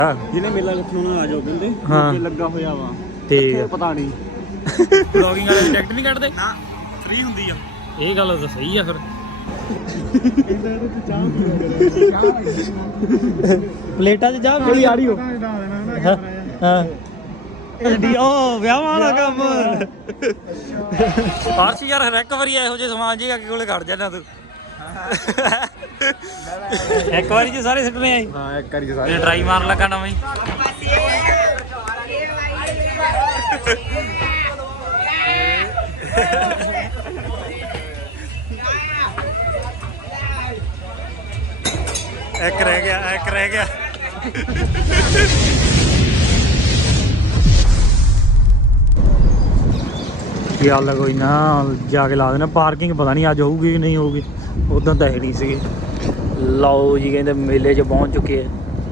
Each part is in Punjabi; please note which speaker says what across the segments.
Speaker 1: ਜਿਹਨੇ ਮੇਲਾ ਕਿੱਥੋਂ ਨਾ ਆ ਜਾਓ ਕਹਿੰਦੇ
Speaker 2: ਹਾਂ।
Speaker 1: ਲੱਗਾ ਹੋਇਆ ਵਾ
Speaker 2: ਤੇ
Speaker 1: ਪਤਾ ਨਹੀਂ
Speaker 2: ਵਲੌਗਿੰਗ ਵਾਲੇ ਦੀ ਟਿਕਟ ਨਹੀਂ ਕੱਢਦੇ
Speaker 1: ਨਾ ਫ੍ਰੀ ਹੁੰਦੀ ਆ
Speaker 2: ਇਹ ਗੱਲ ਤਾਂ ਸਹੀ ਆ ਫਿਰ ਪਲੇਟਾਂ 'ਚ ਜਾ
Speaker 1: ਕਿਹੜੀ ਆ ਰਹੀ ਹੋ
Speaker 2: ਹਾਂ ਉਹ ਵਿਆਹ ਵਾਲਾ ਕੰਮ ਪਾਰਸੀ ਯਾਰ ਹਰ ਇੱਕ ਵਾਰੀ ਇਹੋ ਜਿਹੇ ਸਮਾਨ ਜੀ ਅੱਗੇ ਕੋਲੇ ਖੜ ਜਾਣਾ ਤੂੰ ਇੱਕ ਵਾਰੀ ਚ ਸਾਰੇ ਸਿੱਟਨੇ ਆਈ
Speaker 1: ਹਾਂ ਇੱਕ ਵਾਰੀ ਸਾਰੇ
Speaker 2: ਟਰਾਈ ਮਾਰਨ ਲੱਗਾ ਨਵਾਂ ਹੀ ਇੱਕ ਰਹਿ ਗਿਆ ਯਾਰ ਕੋਈ ਨਾ ਜਾ ਕੇ ਲਾ ਦੇਣਾ ਪਾਰਕਿੰਗ ਪਤਾ ਨਹੀਂ ਅੱਜ ਹੋਊਗੀ ਕਿ ਨਹੀਂ ਹੋਊਗੀ ਉਦੋਂ ਤਾਂ ਹੈ ਨਹੀਂ ਸੀਗੇ ਲਓ ਜੀ ਕਹਿੰਦੇ ਮੇਲੇ 'ਚ ਪਹੁੰਚ ਚੁੱਕੇ ਆ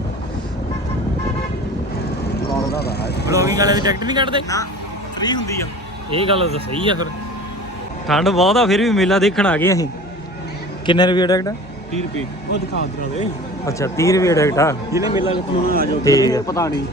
Speaker 2: ਵਲੌਗਿੰਗ ਵਾਲੇ ਦੀ ਟਿਕਟ ਨਹੀਂ ਕੱਢਦੇ
Speaker 1: ਨਾ ਫ੍ਰੀ ਹੁੰਦੀ ਆ
Speaker 2: ਇਹ ਗੱਲ ਤਾਂ ਸਹੀ ਆ ਫਿਰ ਠੰਡ ਬਹੁਤ ਆ ਫਿਰ ਵੀ ਮੇਲਾ ਦੇਖਣ ਆ ਗਏ ਅਸੀਂ ਕਿੰਨੇ ਰੁਪਏ ਟਿਕਟ
Speaker 1: 30 ਰੁਪਏ ਉਹ ਦਿਖਾ ਦੇ ਰਹੇ
Speaker 2: ਅੱਛਾ 30 ਰੁਪਏ ਟਿਕਟ ਆ
Speaker 1: ਜਿਹਨੇ ਮੇਲਾ ਕਿੱਥੋਂ ਨਾ ਆ ਜਾਓ
Speaker 2: ਠੀਕ ਆ।
Speaker 1: ਪਤਾ ਨਹੀਂ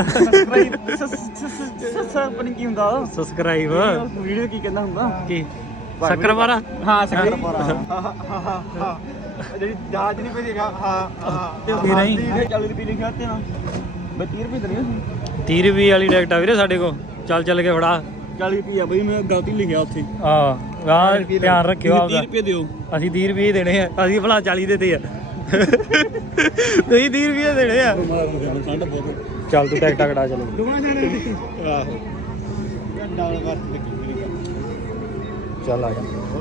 Speaker 1: ਸਰਪਨ ਕੀ ਹੁੰਦਾ
Speaker 2: ਸਬਸਕ੍ਰਾਈਬ
Speaker 1: ਵੀਡੀਓ ਕੀ ਕਹਿੰਦਾ ਹੁੰਦਾ
Speaker 2: ਕੀ ਸ਼ੱਕਰਵਾਰਾ
Speaker 1: ਹਾਂ ਸ਼ੱਕਰਵਾਰਾ ਜਿਹੜੀ ਜਹਾਜ਼ ਨਹੀਂ ਕੋਈ ਹਾਂ
Speaker 2: ਤੇ ਫਿਰ ਹੀ
Speaker 1: 40 ਰੁਪਏ ਲਿਖਿਆ ਤੇ ਨਾ ਬਈ 30 ਰੁਪਏ ਦਣੀ
Speaker 2: 30 ਰੁਪਏ ਵਾਲੀ ਟਿਕਟ ਆ ਵੀਰੇ ਸਾਡੇ ਕੋਲ ਚੱਲ ਕੇ ਫੜਾ
Speaker 1: 40 ਰੁਪਏ ਆ ਬਈ ਮੈਂ ਗਲਤੀ ਲਿਖਿਆ ਉੱਥੇ
Speaker 2: ਆਹ ਧਿਆਨ ਰੱਖਿਓ ਆਪਦਾ
Speaker 1: 30 ਰੁਪਏ ਦਿਓ
Speaker 2: ਅਸੀਂ 30 ਰੁਪਏ ਦੇਣੇ ਆ ਅਸੀਂ ਭਲਾ 40 ਦਿੱਤੇ ਆ ਤੁਸੀਂ 30 ਰੁਪਏ ਦੇਣੇ ਆ
Speaker 1: ਠੰਡ ਬਹੁਤ
Speaker 2: ਚੱਲ ਤੂੰ ਟਿਕਟਾਂ ਕਟਾ ਚਲੋ
Speaker 1: ਦੁਗਣਾ ਜਾਣੇ ਆਹੋ ਡਾਲ ਵਰਤ ਲੱਗੀ ਮੇਰੀ ਗੱਲ
Speaker 2: ਚੱਲ ਆ ਜਾ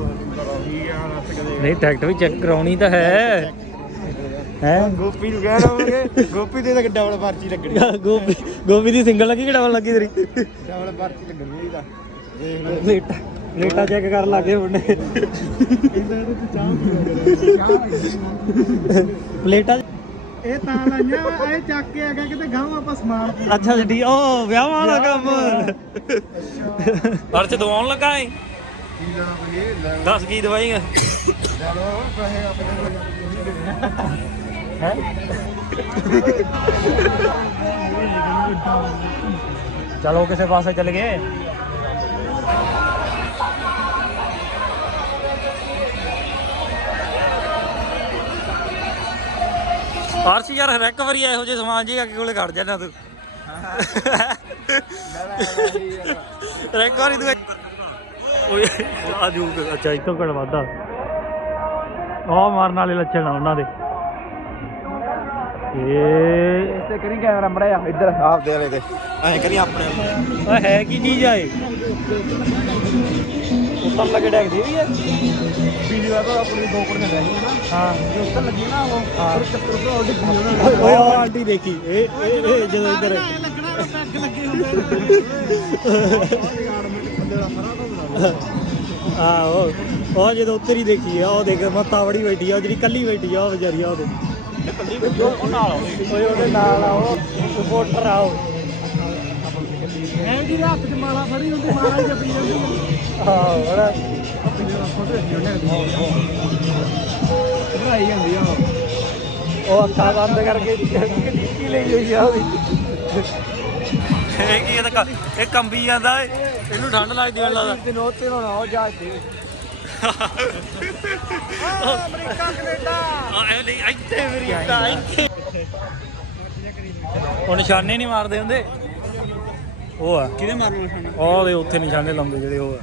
Speaker 2: ਨਹੀਂ ਟਿਕਟ ਵੀ ਚੈੱਕ ਕਰਾਉਣੀ ਤਾਂ ਹੈ
Speaker 1: ਗੋਪੀ ਨੂੰ ਕਹਿ ਰਹਾਂਗੇ ਗੋਪੀ ਦੇ ਤਾਂ ਡਬਲ ਪਰਚੀ ਲੱਗਣੀ
Speaker 2: ਗੋਪੀ ਦੀ ਸਿੰਗਲ ਲੱਗੀ ਕਿ ਡਬਲ ਲੱਗੀ ਤੇਰੀ
Speaker 1: ਡਬਲ ਪਰਚੀ ਲੱਗਣੀ ਇਹਦਾ ਦੇਖ ਲੈ
Speaker 2: ਰੇਟਾ ਚੈੱਕ ਕਰਨ ਲੱਗੇ ਮੁੰਡੇ
Speaker 1: ਕਹਿੰਦਾ ਇਹਦੇ ਤੇ ਚਾਹ
Speaker 2: ਪਲੇਟਾਂ
Speaker 1: ਇਹ ਤਾਂ ਲਾਈਆਂ ਇਹ ਚੱਕ ਕੇ ਆਗਾ ਕਿਤੇ ਗਾਂਵ ਆਪਾਂ ਸਮਾਨ
Speaker 2: ਅੱਛਾ ਜੀ ਉਹ ਵਿਆਹ ਵਾਲਾ ਕੰਮ ਪਰ ਚ ਦਵਾਉਣ ਲੱਗਾ ਏ
Speaker 1: ਕੀ ਲੈਣਾ ਕੋਈ ਇਹ ਲੈ
Speaker 2: ਦੱਸ ਕੀ ਦਵਾਈਆਂ
Speaker 1: ਲਓ ਪੈਸੇ ਆਪਣੇ
Speaker 2: ਹੈ ਚਲੋ ਕਿਸੇ ਪਾਸੇ ਚੱਲ ਗਏ ਪਾਰਸੀ ਯਾਰ ਹਰ ਇੱਕ ਵਾਰੀ ਇਹੋ ਜਿਹੇ ਸਮਾਨ ਜੀ ਅੱਗੇ ਕੋਲੇ ਖੜ ਜਾਣਾ ਤੂੰ ਹਰ ਇੱਕ ਵਾਰੀ ਤੂੰ ਓਏ ਆ ਜੂ ਅੱਛਾ ਇੱਥੋਂ ਘੜ ਵਾਦਾ ਉਹ ਮਾਰਨ ਵਾਲੇ ਲੱਛਣ ਆ ਉਹਨਾਂ ਦੇ ਇਹ
Speaker 1: ਇਸ ਤੇ ਕਰੀ ਕੈਮਰਾ ਮੜਿਆ ਇੱਧਰ ਆਪ ਦੇ ਵਾਲੇ ਤੇ ਐਂ ਕਰੀ ਆਪਣੇ
Speaker 2: ਓਏ ਹੈ ਕੀ ਚੀਜ਼ ਆ ਇਹ ਉੱਪਰ ਲੱਗੇ ਡੈਗਦੀ ਵੀ ਹੈ
Speaker 1: ਬਿਜਲੀ ਵਾਲਾ ਆਪਣੀ 2 ਕੁ ਰਹਿ ਗਈ ਨਾ
Speaker 2: ਹਾਂ
Speaker 1: ਜੇ ਉੱਤਰ ਲੱਗੀ ਨਾ ਉਹ
Speaker 2: ਹਾਂ।
Speaker 1: ਚੱਕਰ ਤੋਂ ਉਹ ਡਿੱਗੀ ਉਹਨਾਂ ਨੇ
Speaker 2: ਓਏ ਉਹ ਆਂਟੀ ਦੇਖੀ ਇਹ ਜਦੋਂ ਇੱਧਰ
Speaker 1: ਲੱਗਣਾ ਪੈਗ ਲੱਗੇ ਹੁੰਦੇ
Speaker 2: ਆਹੋ ਉਹ ਜਦੋਂ ਉੱਤਰ ਹੀ ਦੇਖੀ ਆ ਉਹ ਦੇਖ ਮੱਤਾ ਬੜੀ ਬੈਠੀ ਆ ਉਹ ਜਿਹੜੀ ਕੱਲੀ ਬੈਠੀ ਆ ਉਹ ਵਿਚਾਰੀ ਆ ਉਹਦੇ
Speaker 1: ਕੱਲੀ ਵਿੱਚ ਉਹ ਨਾਲ ਆਉਂਦੇ
Speaker 2: ਓਏ ਉਹਦੇ ਨਾਲ ਆ ਉਹ ਰਿਪੋਰਟਰ ਆ ਉਹ
Speaker 1: ਐਂ ਦੀ ਹੱਥ 'ਚ ਮਾਲਾ ਫੜੀ ਹੁੰਦੀ ਮਾਲਾ ਹੀ ਜੱਪੀ ਜਾਂਦੀ
Speaker 2: ਆਹੋ ਬੜਾ
Speaker 1: ਬਣਾਈ ਜਾਂਦੀ ਆ
Speaker 2: ਉਹ ਅੱਖਾਂ ਬੰਦ ਕਰਕੇ ਡਿੱਕੀ ਲਈ ਹੋਈ ਆ ਉਹਦੀ ਇਹ ਕੀ ਇਹ ਕੰਬੀ ਜਾਂਦਾ ਏ ਇਹਨੂੰ ਠੰਡ ਲੱਗਦੀ ਮੈਨੂੰ ਲੱਗਦਾ
Speaker 1: ਦਿਨ ਉੱਤੇ ਹੋਣਾ ਉਹ ਜਹਾਜ਼ ਤੇ ਅਮਰੀਕਾ ਕੈਨੇਡਾ
Speaker 2: ਨਹੀਂ ਇੱਥੇ ਮੇਰੀ ਇੱਥੇ ਉਹ ਨਿਸ਼ਾਨੇ ਨਹੀਂ ਮਾਰਦੇ ਹੁੰਦੇ ਉਹ ਆ
Speaker 1: ਕਿਹਦੇ ਮਾਰਨਾ ਨਿਸ਼ਾਨਾ
Speaker 2: ਉਹਦੇ ਉੱਥੇ ਨਿਸ਼ਾਨੇ ਲਾਉਂਦੇ ਜਿਹੜੇ ਉਹ ਆ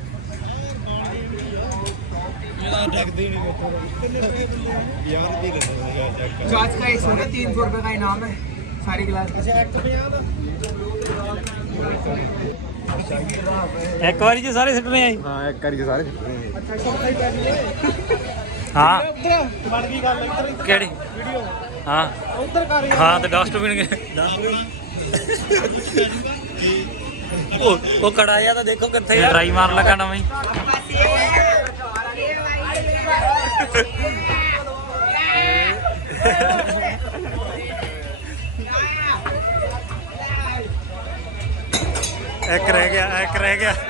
Speaker 1: ਡੱਕਦੇ ਨਹੀਂ यार भी
Speaker 3: चार्ज का 100 है 300 रुपए का इनाम है सारी क्लास
Speaker 1: अच्छा 150
Speaker 2: ਇੱਕ ਵਾਰੀ ਚ ਸਾਰੇ ਸਿੱਟਨੇ ਆਈ
Speaker 1: ਹਾਂ ਇੱਕ ਵਾਰੀ ਸਾਰੇ ਅੱਛਾ ਸਭ ਪੈਸੇ
Speaker 2: ਹਾਂ
Speaker 1: ਉਧਰ ਬਣ ਗਈ ਗੱਲ ਇੱਧਰ
Speaker 2: ਕਿਹੜੀ
Speaker 1: ਵੀਡੀਓ
Speaker 2: ਹਾਂ
Speaker 1: ਉਧਰ ਕਰ
Speaker 2: ਹਾਂ ਤੇ ਡਸਟਬਿਨ ਗਏ ਉਹ ਕੜਾਇਆ ਤਾਂ ਦੇਖੋ ਕਿੱਥੇ ਆ ਟਰਾਈ ਮਾਰਨ ਲੱਗਾ ਨਵਾਂ ਹੀ ਇੱਕ ਰਹਿ ਗਿਆ ਇੱਕ ਰਹਿ ਗਿਆ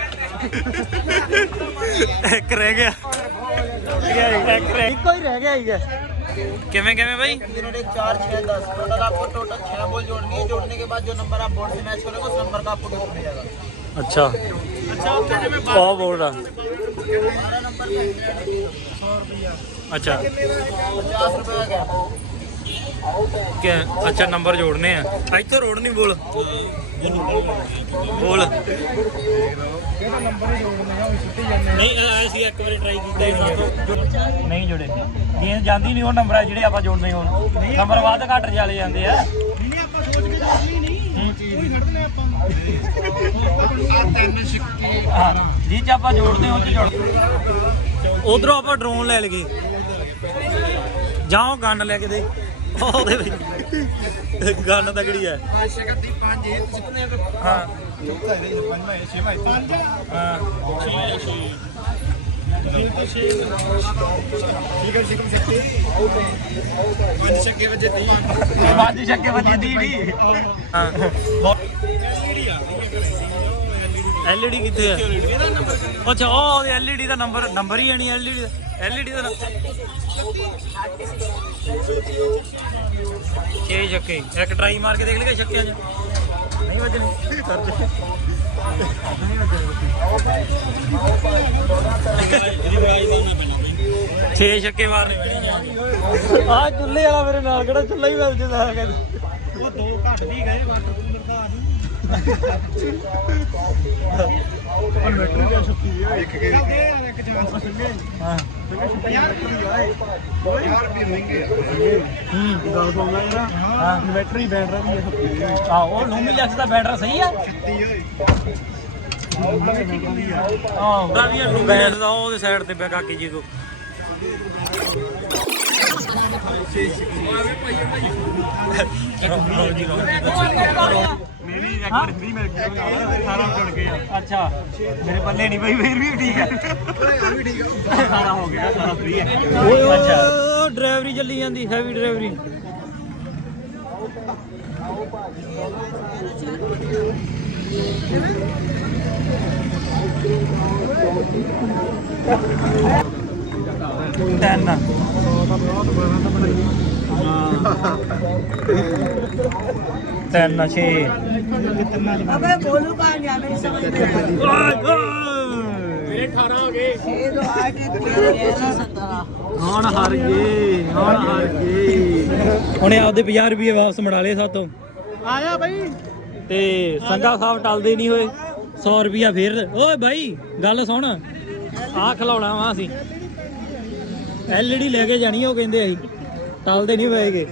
Speaker 2: ਇੱਕੋ ਹੀ ਰਹਿ ਗਿਆ ਹੀ ਹੈ किवें किवें भाई?
Speaker 3: तीनों एक 4 6 10 टोटल आपको टोटल 6 बॉल जोड़नी है। जोड़ने के बाद जो नंबर आप बोर्ड से मैच करोगे उस नंबर का आपको गिफ्ट मिलेगा।
Speaker 2: अच्छा बहुत बोल रहा।
Speaker 3: 12 नंबर का 100 रुपया।
Speaker 2: अच्छा
Speaker 3: 50 रुपये का गैप।
Speaker 2: क्या? अच्छा नंबर जोड़ने हैं। ਇੱਥੋਂ ਰੋੜ ਨਹੀਂ ਬੋਲ ਬੋਲ ਨਹੀਂ ਅਸੀਂ ਇੱਕ ਵਾਰੀ ਟਰਾਈ ਕੀਤਾ ਨਹੀਂ ਜੁੜੇ ਗੇਂਦ ਜਾਂਦੀ ਨਹੀਂ ਉਹ ਨੰਬਰ ਆ ਜਿਹੜੇ ਆਪਾਂ ਜੋੜਨੇ ਹੁਣ ਨੰਬਰ ਵੱਧ ਘੱਟ ਚਲੇ ਜਾਂਦੇ ਆ ਨਹੀਂ ਆਪਾਂ ਸੋਚ ਕੇ ਜੋੜਨੀ ਨਹੀਂ ਕੋਈ ਖੜਦਨੇ ਆਪਾਂ ਹਾਂ ਜੀ ਚ ਆਪਾਂ ਜੋੜਦੇ ਹਾਂ ਉਹ ਚ ਜੁੜ ਉਧਰੋਂ ਆਪਾਂ ਡਰੋਨ ਲੈ ਲਈਏ ਜਾਓ ਗਨ ਲੈ ਕੇ ਦੇ ਉਹਦੇ ਵਿੱਚ ਗਨ ਤਗੜੀ ਹੈ ਹਾਂ ਪੰਜ ਛੱਕੇ ਵੱਜੇ ਦੀ ਹਾਂ ਐਲਈਡੀ ਕਿੱਥੇ ਹੈ ਅੱਛਾ ਉਹ ਐਲਈਡੀ ਦਾ ਨੰਬਰ ਹੀ ਨਹੀਂ ਐਲਈਡੀ ਦਾ 6 ਛੱਕੇ ਇੱਕ ਟਰਾਈ ਮਾਰ ਕੇ ਦੇਖ ਲਿਆ ਛੱਕਿਆਂ 'ਚ ਨਹੀਂ ਵੱਜਣੇ ਛੇ ਛੱਕੇ ਮਾਰਨੇ ਆ ਚੁੱਲ੍ਹੇ ਵਾਲਾ ਮੇਰੇ ਨਾਲ ਕਿਹੜਾ ਚੁੱਲ੍ਹਾ ਹੀ ਮਿਲ ਜਾਂਦਾ ਉਹ 2 ਘੱਟ ਵੀ ਗਏ ਵਾਟਰ ਕੂਲਰ ਦਾ ਇਨਵਰਟਰ ਦੀ ਛੁੱਟੀ ਇੱਕ ਕੇ ਚੱਲਦੇ ਯਾਰ ਇੱਕ ਚਾਂਸ ਛੱਗੇ ਹਾਂ 50 ਰੁਪਏ ਮਹਿੰਗੇ ਆ ਗੱਲ ਸੁਣਦਾ ਜਰਾ ਹਾਂ ਇਨਵਰਟਰ ਹੀ ਬੈਟਰਾ ਵੀ ਹੈ ਆ ਉਹ ਲੂਮੀਲੈਕਸ ਦਾ ਬੈਟਰਾ ਸਹੀ ਆ 36 ਓਏ ਹਾਂ ਉਹਦਾ ਵੀ ਲੂਮੀਲੈਕਸ ਦਾ ਉਹਦੇ ਸਾਈਡ ਤੇ ਪਿਆ ਕਾਕੀ ਜੀ ਕੋ ਮੇਰੀ ਇੱਕ ਵਾਰ ਫ੍ਰੀ ਮਿਲ ਗਈ ਸਾਰਾ ਜੁੜ ਗਿਆ ਅੱਛਾ ਮੇਰੇ ਪੱਲੇ ਨਹੀਂ ਪਈ ਫੇਰ ਵੀ ਠੀਕ ਹੈ ਵੀ ਠੀਕ ਹੈ ਸਾਰਾ ਹੋ ਗਿਆ ਸਾਰਾ ਫ੍ਰੀ ਹੈ ਅੱਛਾ ਡਰਾਈਵਰੀ ਚੱਲੀ ਜਾਂਦੀ ਹੈਵੀ ਡਰਾਈਵਰੀ ਤਿੰਨ 6
Speaker 4: अबे बोलू कहाँ गया मेरी समझ में नहीं
Speaker 2: ਮੇਰੇ 18 ਹੋ ਗਏ
Speaker 4: 6 2 8 13 17
Speaker 2: ਹੁਣ ਹਾਰ ਗਏ ਉਹਨੇ ਆਪਦੇ 50 ਰੁਪਏ ਵਾਪਸ ਮੜਾ ਲਏ ਸਾਤੋਂ ਆਇਆ ਬਾਈ ਤੇ ਸੰਗਾ ਸਾਹਿਬ ਟਲਦੇ ਨਹੀਂ ਹੋਏ 100 ਰੁਪਿਆ ਫੇਰ ਓਏ ਬਾਈ ਗੱਲ ਸੁਣ ਆਹ ਖਿਲਾਉਣਾ ਵਾ ਅਸੀਂ ਐਲਈਡੀ ਲੈ ਕੇ ਜਾਣੀ ਉਹ ਕਹਿੰਦੇ ਅਸੀਂ ਟਲਦੇ ਨਹੀਂ ਹੋਏਗੇ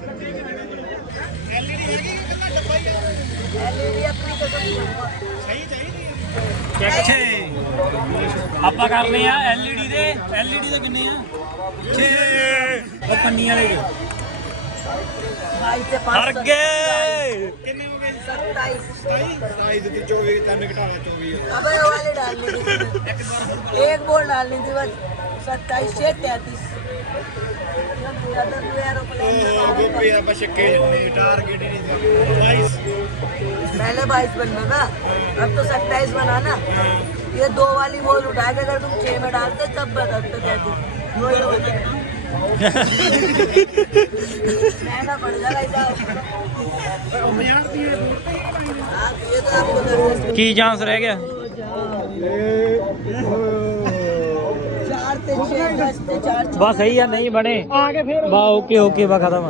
Speaker 2: ਆਪਾਂ ਕਰਨੇ ਆ ਐਲਈਡੀ ਦੇ ਕਿੰਨੇ ਆ 6 ਉਹ ਪੰਨੀ ਵਾਲੇ ਦੇ ਹਰ ਗਏ ਕਿੰਨੇ ਹੋ ਗਏ 27 ਤੇ 24 ਤਿੰਨ ਘਟਾਣਾ 24
Speaker 4: अबे वो वाले डालने थी एक बॉल डालनी थी बस 27 से 33
Speaker 1: ਗੋਪੀ ਆਪਾਂ ਛੱਕੇ ਜਿੰਨੇ ਟਾਰਗੇਟ ਹੀ ਨਹੀਂ
Speaker 4: पहले 22 बनना ना अब तो 27 बनाना ये 2 वाली बॉल उठा के अगर तुम 6 में डालते तब बताते 33 महंगा पड़ जाएगा ऐसा ये तो आपको
Speaker 2: ਕੀ ਚਾਂਸ ਰਹਿ ਗਿਆ
Speaker 4: 4 ਤੇ 6 10 ਤੇ 4
Speaker 2: ਬਸ ਸਹੀ ਆ ਨਹੀਂ ਬਣੇ ਆ ਕੇ ਫੇਰ ਬਾ ਓਕੇ ਬਾ ਖਤਮ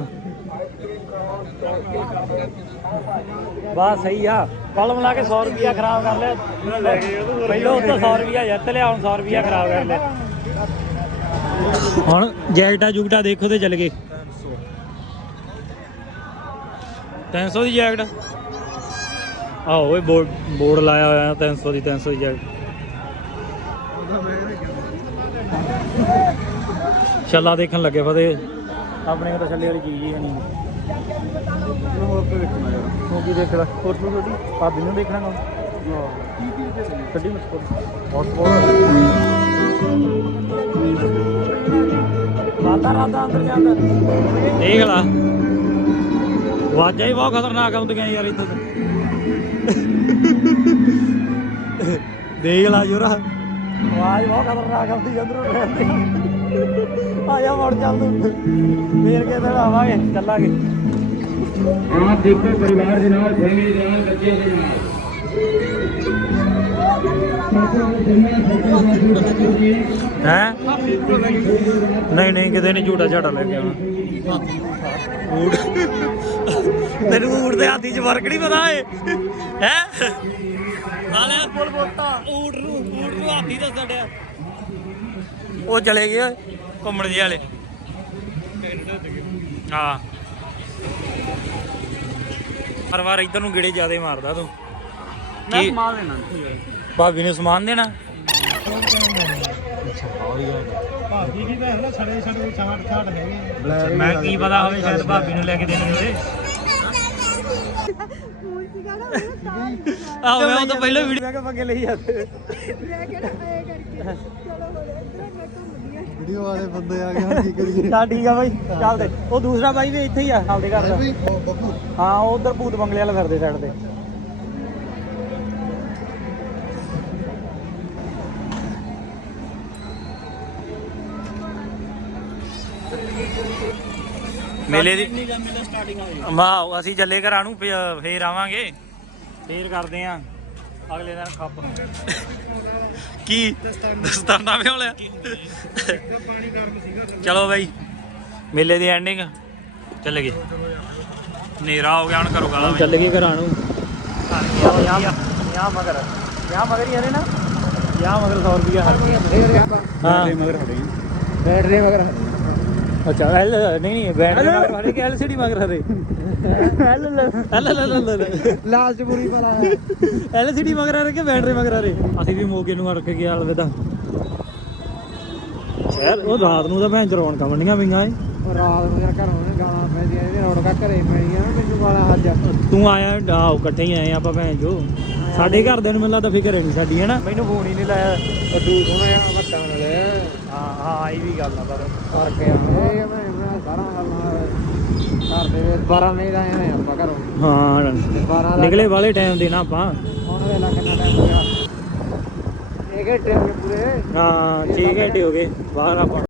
Speaker 2: ਬਸ ਸਹੀ ਆ ਕੁੱਲ ਮਿਲਾ ਕੇ 100 ਰੁਪਿਆ ਖਰਾਬ ਕਰ ਲਿਆ ਪਹਿਲਾਂ ਉਹ ਤਾਂ 100 ਰੁਪਿਆ ਜਿੱਤ ਲਿਆ ਹੁਣ 100 ਰੁਪਿਆ ਖਰਾਬ ਕਰ ਲਿਆ ਹੁਣ ਜੈਕਟਾਂ ਦੇਖੋ ਤੇ ਚੱਲ ਗਏ 300 ਦੀ ਜੈਕਟ ਆਹ ਓਏ ਬੋਰਡ ਲਾਇਆ ਹੋਇਆ 300 ਦੀ ਜੈਕਟ ਛੱਲਾ ਦੇਖਣ ਲੱਗੇ ਫਤਿਹ ਆਪਣੇ ਕੋਲ ਤਾਂ ਛੱਲੇ ਵਾਲੀ ਚੀਜ਼ ਹੀ ਨਹੀਂ ਹੋਰ ਕੀ ਦੇਖਣਾ ਯਾਰ ਹੋਰ ਕੀ ਦੇਖ ਲੈ ਹੋਰ ਛੋਟੀ ਭਾਬੀ ਨੂੰ ਦੇਖਣਾ ਨਾ ਕੱਢੀ ਮੁਸਕੋ ਰਾਤਾ ਅੰਦਰ ਜਾਂਦਾ ਦੇਖ ਲਾ ਵਾਜਾਂ ਹੀ ਬਹੁਤ ਖਤਰਨਾਕ ਆਉਂਦੀਆਂ ਯਾਰ ਇੱਥੇ ਤਾਂ ਦੇਖ ਲਾ ਜੋਰਾ ਆਵਾਜ਼ ਬਹੁਤ ਖਤਰਨਾਕ ਆਉਂਦੀ ਅੰਦਰੋਂ ਆ ਜਾ ਮੁੜ ਚੱਲ ਤੂੰ ਫੇਰ ਕੇ ਦਿਨ ਆਵਾਂਗੇ ਚੱਲਾਂਗੇ
Speaker 5: ਆਪ ਦੇਖੋ ਪਰਿਵਾਰ ਦੇ ਨਾਲ ਫੈਮਿਲੀ ਦੇ ਨਾਲ ਬੱਚੇ ਦੇ ਨਾਲ
Speaker 2: ਹੈ ਨਹੀਂ ਨਹੀਂ ਕਿਤੇ ਨਹੀਂ ਝੂਟਾ ਝਾਟਾ ਲੈ ਕੇ ਆਉਣਾ ਊਠ ਤੈਨੂੰ ਊਠ ਦੇ ਹਾਥੀ 'ਚ ਫਰਕ ਨਹੀਂ ਪਤਾ ਏ ਹੈ ਨਾਲੇ ਬੋਲ ਬੋਲਤਾ ਊਠ ਨੂੰ ਹਾਥੀ ਦਾ ਛੱਡਿਆ ਉਹ ਚਲੇ ਗਏ ਓਏ ਘੁੰਮਣ ਜਿਹੇ ਵਾਲੇ ਹਾਂ ਹਰ ਵਾਰ ਇੱਧਰ ਨੂੰ ਗੇੜੇ ਜ਼ਿਆਦੇ ਮਾਰਦਾ ਤੂੰ
Speaker 1: ਮੈਂ ਸਮਾਨ ਲੈਣਾ
Speaker 2: ਭਾਬੀ ਨੂੰ ਸਮਾਨ ਦੇਣਾ
Speaker 1: ਭਾਜੀ ਕੀ ਭੈਣ ਨਾ ਛੜੇ ਛਾਟ ਹੈਗੇ
Speaker 2: ਮੈਂ ਕੀ ਪਤਾ ਹੋਵੇ ਸ਼ਾਇਦ ਭਾਬੀ ਨੂੰ ਲੈ ਕੇ ਦੇਣੀ ਹੋਵੇ ਆਹ ਮੈਂ ਉਹ ਤਾਂ ਪਹਿਲਾਂ ਵੀਡੀਓ ਕੇ ਪੰਗੇ ਲਈ ਜਾਂਦੇ
Speaker 1: ਵੀਡੀਓ ਵਾਲੇ ਬੰਦੇ ਆ ਗਏ ਹੁਣ ਕੀ ਕਰੀਏ
Speaker 2: ਚੱਲ ਠੀਕ ਆ ਬਾਈ ਚੱਲਦੇ ਉਹ ਦੂਸਰਾ ਬਾਈ ਵੀ ਇੱਥੇ ਹੀ ਆ ਆਪਦੇ ਘਰ ਦਾ ਹਾਂ ਉਹ ਉਧਰ ਭੂਤ ਬੰਗਲੇ ਵਾਲੇ ਫਿਰਦੇ ਸਾਈਡ ਤੇ ਮੇਲੇ ਦੀ ਮਾ ਅਸੀਂ ਚੱਲੇ ਘਰਾਂ ਨੂੰ ਫੇਰ ਆਵਾਂਗੇ ਫੇਰ ਕਰਦੇ ਆਂ ਅਗਲੇ ਦਿਨ ਖੱਪ ਕੀ ਦਸਤਾਨਾ ਵੀ ਹੋਲਿਆ ਚਲੋ ਬਾਈ ਮੇਲੇ ਦੀ ਐਂਡਿੰਗ ਚੱਲ ਗਏ ਹਨੇਰਾ ਹੋ ਗਿਆ ਹੁਣ ਘਰੋਂ ਗਾਲਾਂ ਚੱਲ ਗਏ ਘਰਾਂ ਨੂੰ ਯਾ ਮਗਰ ਹੀ ਆ ਰਹੇ ਨਾ ਯਾ ਮਗਰ 100 ਰੁਪਿਆ ਹਾਂ
Speaker 1: ਮਗਰ ਹਟੇ
Speaker 2: ਬੈਟਰੀ ਮਗਰ ਅੱਛਾ ਐਲ ਨਹੀਂ ਬੈਟਰੀ ਮਗਰ ਹਰੇ ਕਿ ਐਲਸੀਡੀ ਮਗਰ ਹਰੇ
Speaker 1: ਲਾਸਟ ਪੂਰੀ ਪਲਾ
Speaker 2: ਐਲਸੀਡੀ ਮਗਰ ਹਰੇ ਕਿ ਬੈਟਰੀ ਮਗਰ ਹਰੇ ਅਸੀਂ ਵੀ ਮੋਗੇ ਨੂੰ ਅੜ ਕੇ ਗਿਆ ਅਲਵਿਦਾ ਯਾਰ ਉਹ ਰਾਤ ਨੂੰ ਤਾਂ ਭੈਣ ਚਰਾਉਣ ਕਮਣੀਆਂ ਪਈਆਂ ਏ
Speaker 1: ਰਾਤ ਨੂੰ ਯਾਰ ਘਰੋਂ ਗਾਲਾਂ ਪੈਂਦੀਆਂ ਇਹਦੇ ਰੌਣਕਾਂ ਘਰੇ ਪੈਣੀਆਂ ਮੈਨੂੰ ਗਾਲਾਂ ਅੱਜ
Speaker 2: ਤੂੰ ਆਇਆ ਆਹੋ ਇਕੱਠੇ ਹੀ ਆਏ ਆਪਾਂ ਭੈਣ ਜੋ ਸਾਡੇ ਘਰਦਿਆਂ ਨੂੰ ਮੈਨੂੰ ਲੱਗਦਾ ਫਿਕਰ ਹੈ ਨਹੀਂ ਸਾਡੀ ਹੈਨਾ ਮੈਨੂੰ ਫੋਨ ਹੀ ਨਹੀਂ ਲਾਇਆ
Speaker 1: ਕੱਦੂ ਸੋਹਣਾ ਵੱਟਾਂ ਨਾਲੇ
Speaker 2: ਹਾਂ ਇਹ ਵੀ ਗੱਲ ਆ ਪਰ
Speaker 1: ਕਰਕੇ ਆਏ ਮੈਂ ਸਾਰਾ ਗੱਲਾਂ ਘਰ ਦੇ 12 ਵਜੇ ਦਾ ਆਏ ਆਪਾਂ ਘਰੋਂ
Speaker 2: ਹਾਂ
Speaker 1: 12
Speaker 2: ਨਿਕਲੇ ਵਾਲੇ ਟਾਈਮ ਦੇ ਨਾ ਆਪਾਂ
Speaker 1: ਹੁਣ ਵੇਲਾ ਕਿੰਨਾ ਟਾਈਮ ਹੋ ਗਿਆ ਇਹ ਘੰਟੇ ਹੋ ਗਏ ਪੂਰੇ
Speaker 2: ਹਾਂ 6 ਘੰਟੇ ਹੋ ਗਏ ਬਾਹਰ ਆਪਾਂ